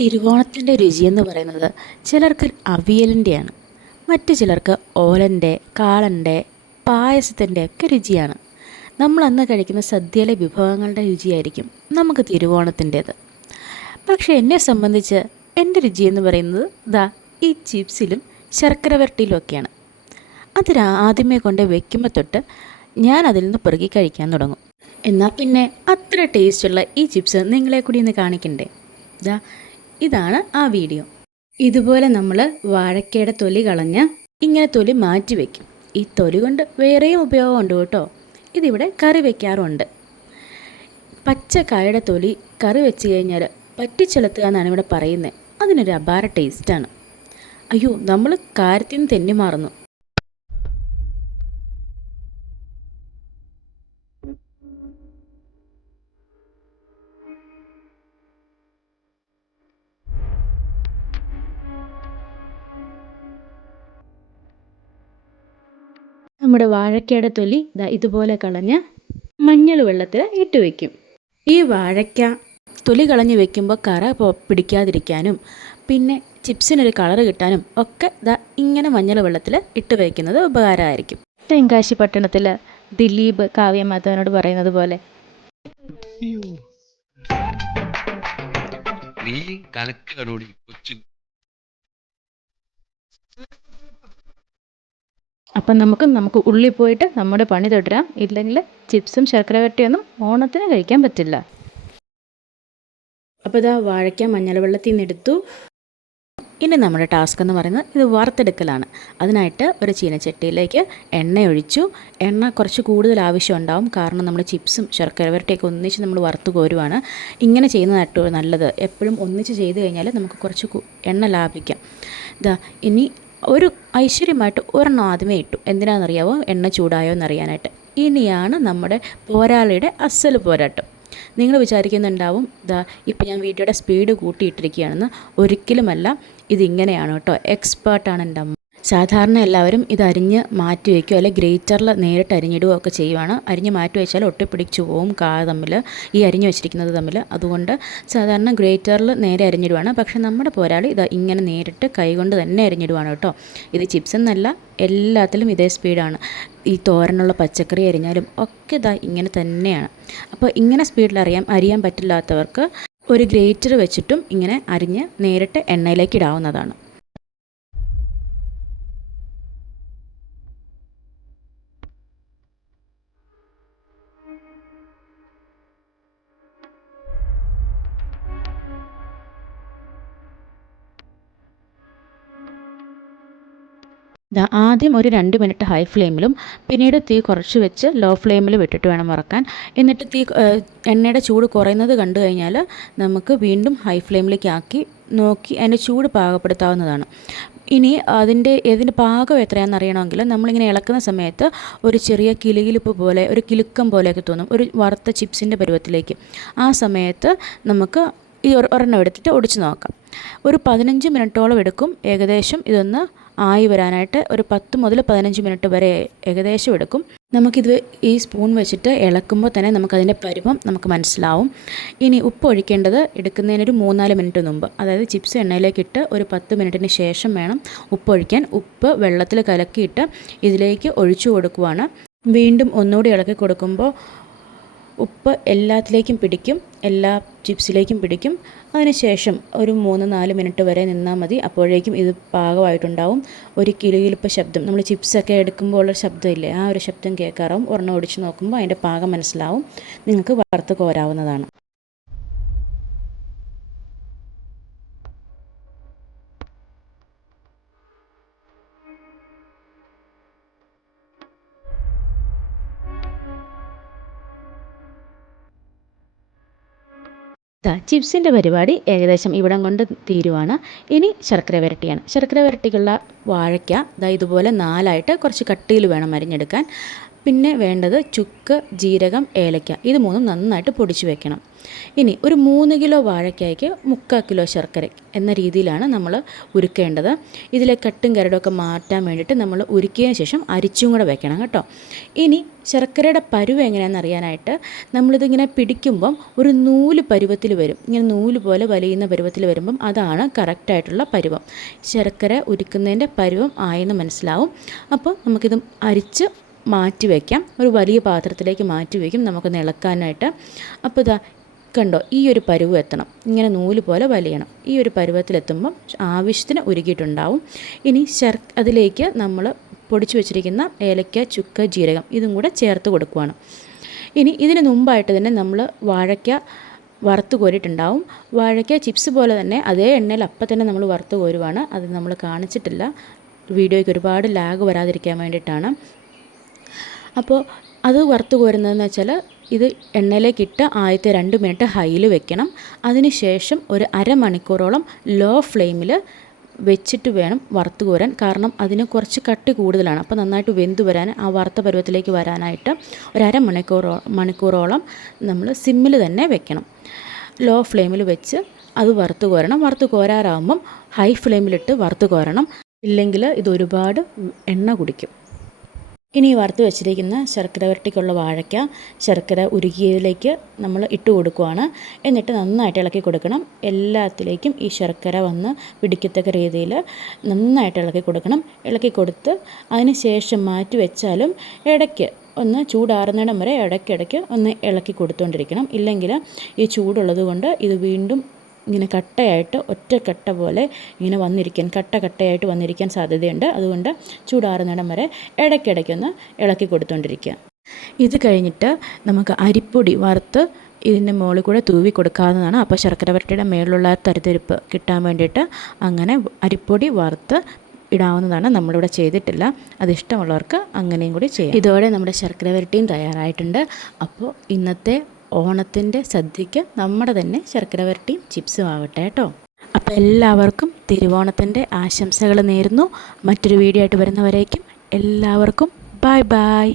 തിരുവോണത്തിൻ്റെ രുചിയെന്ന് പറയുന്നത് ചിലർക്ക് അവിയലിൻ്റെയാണ്, മറ്റു ചിലർക്ക് ഓലൻ്റെ, കാളൻ്റെ, പായസത്തിൻ്റെ ഒക്കെ രുചിയാണ്. നമ്മൾ അന്ന് കഴിക്കുന്ന സദ്യയിലെ വിഭവങ്ങളുടെ രുചിയായിരിക്കും നമുക്ക് തിരുവോണത്തിൻ്റേത്. പക്ഷേ എന്നെ സംബന്ധിച്ച് എൻ്റെ രുചിയെന്ന് പറയുന്നത് ഈ ചിപ്സിലും ശർക്കര വരട്ടിയിലും ഒക്കെയാണ്. അത് ആദ്യമേ കൊണ്ട് വെക്കുമ്പോൾ തൊട്ട് ഞാൻ അതിൽ നിന്ന് പെറുകി കഴിക്കാൻ തുടങ്ങും. എന്നാൽ പിന്നെ അത്ര ടേസ്റ്റുള്ള ഈ ചിപ്സ് നിങ്ങളെ കൂടി ഒന്ന് കാണിക്കണ്ടേ? ഇതാണ് ആ വീഡിയോ. ഇതുപോലെ നമ്മൾ വാഴക്കയുടെ തൊലി കളഞ്ഞ് ഇങ്ങനെ തൊലി മാറ്റി വയ്ക്കും. ഈ തൊലി കൊണ്ട് വേറെയും ഉപയോഗമുണ്ട് കേട്ടോ. ഇതിവിടെ കറി വയ്ക്കാറുണ്ട്. പച്ചക്കായയുടെ തൊലി കറി വെച്ച് കഴിഞ്ഞാൽ പറ്റിച്ചെളുത്തുക എന്നാണ് ഇവിടെ പറയുന്നത്. അതിനൊരു അപാര ടേസ്റ്റാണ്. അയ്യോ, നമ്മൾ കാര്യത്തിൽ നിന്ന് തെന്നി മാറുന്നു. നമ്മുടെ വാഴക്കയുടെ തൊലി ഇതുപോലെ കളഞ്ഞ് മഞ്ഞൾ വെള്ളത്തിൽ ഇട്ട് വയ്ക്കും. ഈ വാഴയ്ക്ക തൊലി കളഞ്ഞ് വെക്കുമ്പോൾ കറ പിടിക്കാതിരിക്കാനും പിന്നെ ചിപ്സിനൊരു കളറ് കിട്ടാനും ഒക്കെ ഇങ്ങനെ മഞ്ഞൾ വെള്ളത്തിൽ ഇട്ട് വയ്ക്കുന്നത് ഉപകാരമായിരിക്കും. തെങ്കാശി പട്ടണത്തിൽ ദിലീപ് കാവ്യ മാധവനോട് പറയുന്നത് പോലെ, അപ്പം നമുക്ക് ഉള്ളിൽ പോയിട്ട് നമ്മുടെ പണി തുടരാം. ഇല്ലെങ്കിൽ ചിപ്സും ശർക്കര വരട്ടിയൊന്നും ഓണത്തിന് കഴിക്കാൻ പറ്റില്ല. അപ്പോൾ വാഴയ്ക്ക മഞ്ഞൾ വെള്ളത്തിൽ നിന്ന് എടുത്തു. ഇനി നമ്മുടെ ടാസ്ക് എന്ന് പറയുന്നത് ഇത് വറുത്തെടുക്കലാണ്. അതിനായിട്ട് ഒരു ചീനച്ചട്ടിയിലേക്ക് എണ്ണ ഒഴിച്ചു. എണ്ണ കുറച്ച് കൂടുതൽ ആവശ്യം ഉണ്ടാവും, കാരണം നമ്മൾ ചിപ്സും ശർക്കര വരട്ടിയൊക്കെ ഒന്നിച്ച് നമ്മൾ വറുത്ത് കോരുവാണ്. ഇങ്ങനെ ചെയ്യുന്നതായിട്ട് നല്ലത്. എപ്പോഴും ഒന്നിച്ച് ചെയ്ത് കഴിഞ്ഞാൽ നമുക്ക് കുറച്ച് എണ്ണ ലാഭിക്കാം. ഇനി ഒരു ഐശ്വര്യമായിട്ട് ഒരെണ്ണം ആദ്യമേ ഇട്ടു. എന്തിനാണെന്നറിയാവോ? എണ്ണ ചൂടായോ എന്നറിയാനായിട്ട്. ഇനിയാണ് നമ്മുടെ പോരാളിയുടെ അസൽ പോരാട്ടം. നിങ്ങൾ വിചാരിക്കുന്നുണ്ടാവും ഇപ്പം ഞാൻ വീഡിയോയുടെ സ്പീഡ് കൂട്ടിയിട്ടിരിക്കുകയാണെന്ന്. ഒരിക്കലുമല്ല, ഇതിങ്ങനെയാണ് കേട്ടോ. എക്സ്പേർട്ടാണ് എൻ്റെ അമ്മ. സാധാരണ എല്ലാവരും ഇത് അരിഞ്ഞ് മാറ്റി വയ്ക്കുക, അല്ലെങ്കിൽ ഗ്രേറ്ററിൽ നേരിട്ട് അരിഞ്ഞിടുകയോ ഒക്കെ ചെയ്യുവാണ്. അരിഞ്ഞ് മാറ്റി വെച്ചാൽ ഒട്ടിപ്പിടിച്ചു പോവും തമ്മിൽ, ഈ അരിഞ്ഞ് വെച്ചിരിക്കുന്നത് തമ്മിൽ. അതുകൊണ്ട് സാധാരണ ഗ്രേറ്ററിൽ നേരെ അരിഞ്ഞിടുവാണ്. പക്ഷേ നമ്മുടെ പോരാളി ഇങ്ങനെ നേരിട്ട് കൈകൊണ്ട് തന്നെ അരിഞ്ഞിടുവാണ് കേട്ടോ. ഇത് ചിപ്സ് എന്നല്ല, എല്ലാത്തിലും ഇതേ സ്പീഡാണ്. ഈ തോരനുള്ള പച്ചക്കറി അരിഞ്ഞാലും ഒക്കെ ഇങ്ങനെ തന്നെയാണ്. അപ്പോൾ ഇങ്ങനെ സ്പീഡിൽ അരിയാൻ പറ്റില്ലാത്തവർക്ക് ഒരു ഗ്രേറ്റർ വെച്ചിട്ടും ഇങ്ങനെ അരിഞ്ഞ് നേരിട്ട് എണ്ണയിലേക്ക് ഇടാവുന്നതാണ്. ആദ്യം ഒരു 2 മിനിറ്റ് ഹൈ ഫ്ലെയിമിലും പിന്നീട് തീ കുറച്ച് വെച്ച് ലോ ഫ്ലെയിമിലും ഇട്ടിട്ട് വേണം വറക്കാൻ. എന്നിട്ട് എണ്ണയുടെ ചൂട് കുറയുന്നത് കണ്ടു കഴിഞ്ഞാൽ നമുക്ക് വീണ്ടും ഹൈ ഫ്ലെയിമിലേക്ക് ആക്കി നോക്കി അതിൻ്റെ ചൂട് പാകപ്പെടുത്താവുന്നതാണ്. ഇനി ഇതിൻ്റെ പാകം എത്രയാണെന്ന് അറിയണമെങ്കിൽ നമ്മളിങ്ങനെ ഇളക്കുന്ന സമയത്ത് ഒരു ചെറിയ കിലുകിലിപ്പ് പോലെ, ഒരു കിലുക്കം പോലെയൊക്കെ തോന്നും, ഒരു വറുത്ത ചിപ്സിൻ്റെ പരുവത്തിലേക്ക്. ആ സമയത്ത് നമുക്ക് ഈ ഒരെണ്ണം എടുത്തിട്ട് ഒടിച്ച് നോക്കാം. ഒരു 15 മിനിറ്റോളം എടുക്കും ഏകദേശം ഇതൊന്ന് ആയി വരാനായിട്ട്. ഒരു 10 മുതൽ 15 മിനിറ്റ് വരെ ഏകദേശം എടുക്കും. നമുക്കിത് ഈ സ്പൂൺ വെച്ചിട്ട് ഇളക്കുമ്പോൾ തന്നെ നമുക്കതിൻ്റെ പരുവം നമുക്ക് മനസ്സിലാവും. ഇനി ഉപ്പ് ഒഴിക്കേണ്ടത് എടുക്കുന്നതിനൊരു 3-4 മിനിറ്റ് മുമ്പ്, അതായത് ചിപ്സ് എണ്ണയിലേക്കിട്ട് ഒരു 10 മിനിറ്റിന് ശേഷം വേണം ഉപ്പ് ഒഴിക്കാൻ. ഉപ്പ് വെള്ളത്തിൽ കലക്കിയിട്ട് ഇതിലേക്ക് ഒഴിച്ചു കൊടുക്കുവാണ്. വീണ്ടും ഒന്നുകൂടി ഇളക്കി കൊടുക്കുമ്പോൾ ഉപ്പ് എല്ലാത്തിലേക്കും പിടിക്കും, എല്ലാ ചിപ്സിലേക്കും പിടിക്കും. അതിനുശേഷം ഒരു 3-4 മിനിറ്റ് വരെ നിന്നാൽ മതി. അപ്പോഴേക്കും ഇത് പാകമായിട്ടുണ്ടാവും. ഒരു കിലുകിലുപ്പ് ശബ്ദം, നമ്മൾ ചിപ്സൊക്കെ എടുക്കുമ്പോൾ ഉള്ള ശബ്ദമില്ലേ, ആ ഒരു ശബ്ദം കേൾക്കാറാവും. ഒരെണ്ണം ഒടിച്ച് നോക്കുമ്പോൾ അതിൻ്റെ പാകം മനസ്സിലാവും. നിങ്ങൾക്ക് വറുത്ത് കോരാവുന്നതാണ്. ചിപ്സിൻ്റെ പരിപാടി ഏകദേശം ഇവിടം കൊണ്ട് തീരുവാണ്. ഇനി ശർക്കര വരട്ടിയാണ്. ശർക്കര വരട്ടിക്കുള്ള വാഴയ്ക്ക ഇതുപോലെ 4ആയിട്ട് കുറച്ച് കട്ടിയിൽ വേണം അരിഞ്ഞെടുക്കാൻ. പിന്നെ വേണ്ടത് ചുക്ക്, ജീരകം, ഏലക്ക, ഇത് മൂന്നും നന്നായിട്ട് പൊടിച്ച് വെക്കണം. ഇനി ഒരു 3 കിലോ വാഴയ്ക്കായ്ക്ക് 3/4 കിലോ ശർക്കര എന്ന രീതിയിലാണ് നമ്മൾ ഉരുക്കേണ്ടത്. ഇതിലെ കട്ടും കരടൊക്കെ മാറ്റാൻ വേണ്ടിയിട്ട് നമ്മൾ ഉരുക്കിയതിന് ശേഷം അരിച്ചും കൂടെ വെക്കണം കേട്ടോ. ഇനി ശർക്കരയുടെ പരുവ് എങ്ങനെയാണെന്ന് അറിയാനായിട്ട് നമ്മളിതിങ്ങനെ പിടിക്കുമ്പം ഒരു നൂല് പരുവത്തിൽ വരും. ഇങ്ങനെ നൂല് പോലെ വലിയുന്ന പരുവത്തിൽ വരുമ്പം അതാണ് കറക്റ്റായിട്ടുള്ള പരുവം. ശർക്കര ഉരുക്കുന്നതിൻ്റെ പരുവം ആയെന്ന് മനസ്സിലാവും. അപ്പോൾ നമുക്കിത് അരിച്ച് മാറ്റി വയ്ക്കാം. ഒരു വലിയ പാത്രത്തിലേക്ക് മാറ്റി വയ്ക്കും നമുക്കൊന്ന് ഇളക്കാനായിട്ട്. അപ്പോൾ ഇതാ കണ്ടോ, ഈ ഒരു പരുവ് എത്തണം. ഇങ്ങനെ നൂല് പോലെ വലിയണം. ഈ ഒരു പരുവത്തിലെത്തുമ്പം ആവശ്യത്തിന് ഉരുക്കിയിട്ടുണ്ടാവും. ഇനി അതിലേക്ക് നമ്മൾ പൊടിച്ചു വെച്ചിരിക്കുന്ന ഏലക്ക, ചുക്ക്, ജീരകം ഇതും കൂടെ ചേർത്ത് കൊടുക്കുകയാണ്. ഇനി ഇതിന് മുമ്പായിട്ട് തന്നെ നമ്മൾ വാഴയ്ക്ക വറുത്ത് കോരിയിട്ടുണ്ടാവും. വാഴയ്ക്ക ചിപ്സ് പോലെ തന്നെ അതേ എണ്ണയിൽ അപ്പം തന്നെ നമ്മൾ വറുത്ത് കോരുവാണ്. അത് നമ്മൾ കാണിച്ചിട്ടില്ല, വീഡിയോയ്ക്ക് ഒരുപാട് ലാഗ് വരാതിരിക്കാൻ വേണ്ടിയിട്ടാണ്. അപ്പോൾ അത് വറുത്ത് കോരുന്നതെന്ന് വെച്ചാൽ ഇത് എണ്ണയിലേക്കിട്ട് ആദ്യത്തെ 2 മിനിറ്റ് ഹൈയിൽ വെക്കണം. അതിന് ശേഷം ഒരു അരമണിക്കൂറോളം ലോ ഫ്ലെയിമിൽ വെച്ചിട്ട് വേണം വറുത്ത് കോരാൻ. കാരണം അതിന് കുറച്ച് കട്ടി കൂടുതലാണ്. അപ്പോൾ നന്നായിട്ട് വെന്ത് വരാൻ, ആ വറുത്ത പരുവത്തിലേക്ക് വരാനായിട്ട് ഒരു മണിക്കൂറോളം നമ്മൾ സിമ്മിൽ തന്നെ വെക്കണം. ലോ ഫ്ലെയിമിൽ വെച്ച് അത് വറുത്ത് കോരണം. വറുത്ത് കോരാറാകുമ്പം ഹൈ ഫ്ലെയിമിലിട്ട് വറുത്ത് കോരണം. ഇല്ലെങ്കിൽ ഇത് ഒരുപാട് എണ്ണ കുടിക്കും. ഇനി വറുത്ത് വെച്ചിരിക്കുന്ന ശർക്കര വരട്ടിക്കുള്ള വാഴയ്ക്ക ശർക്കര ഉരുകിയതിലേക്ക് നമ്മൾ ഇട്ട് കൊടുക്കുകയാണ്. എന്നിട്ട് നന്നായിട്ട് ഇളക്കി കൊടുക്കണം. എല്ലാത്തിലേക്കും ഈ ശർക്കര വന്ന് പിടിക്കത്തക്ക രീതിയിൽ നന്നായിട്ട് ഇളക്കി കൊടുക്കണം. ഇളക്കി കൊടുത്ത് അതിന് ശേഷം മാറ്റി വെച്ചാലും ഇടയ്ക്ക് ഒന്ന് ചൂടാറുന്നിടം വരെ ഇടയ്ക്കിടയ്ക്ക് ഒന്ന് ഇളക്കി കൊടുത്തുകൊണ്ടിരിക്കണം. ഇല്ലെങ്കിൽ ഈ ചൂടുള്ളത് കൊണ്ട് ഇത് വീണ്ടും ഇങ്ങനെ കട്ടയായിട്ട് ഒറ്റക്കട്ട പോലെ ഇങ്ങനെ കട്ടയായിട്ട് വന്നിരിക്കാൻ സാധ്യതയുണ്ട്. അതുകൊണ്ട് ചൂടാറുന്നിടം വരെ ഇടയ്ക്കിടയ്ക്കൊന്ന് ഇളക്കി കൊടുത്തുകൊണ്ടിരിക്കുക. ഇത് കഴിഞ്ഞിട്ട് നമുക്ക് അരിപ്പൊടി വറുത്ത് ഇതിൻ്റെ മുകളിൽ കൂടെ തൂവി കൊടുക്കാവുന്നതാണ്. അപ്പോൾ ശർക്കര വരട്ടിയുടെ മേളിലുള്ള തരിതരിപ്പ് കിട്ടാൻ വേണ്ടിയിട്ട് അങ്ങനെ അരിപ്പൊടി വറുത്ത് ഇടാവുന്നതാണ്. നമ്മളിവിടെ ചെയ്തിട്ടില്ല. അതിഷ്ടമുള്ളവർക്ക് അങ്ങനെയും കൂടി ചെയ്യാം. ഇതോടെ നമ്മുടെ ശർക്കര വരട്ടിയും തയ്യാറായിട്ടുണ്ട്. അപ്പോൾ ഇന്നത്തെ ഓണത്തിൻ്റെ സദ്യയ്ക്ക് നമ്മുടെ തന്നെ ശർക്കര വരട്ടിയും ചിപ്സും ആവട്ടെ കേട്ടോ. അപ്പോൾ എല്ലാവർക്കും തിരുവോണത്തിൻ്റെ ആശംസകൾ നേരുന്നു. മറ്റൊരു വീഡിയോ ആയിട്ട് വരുന്നവരേക്കും എല്ലാവർക്കും ബൈ ബൈ.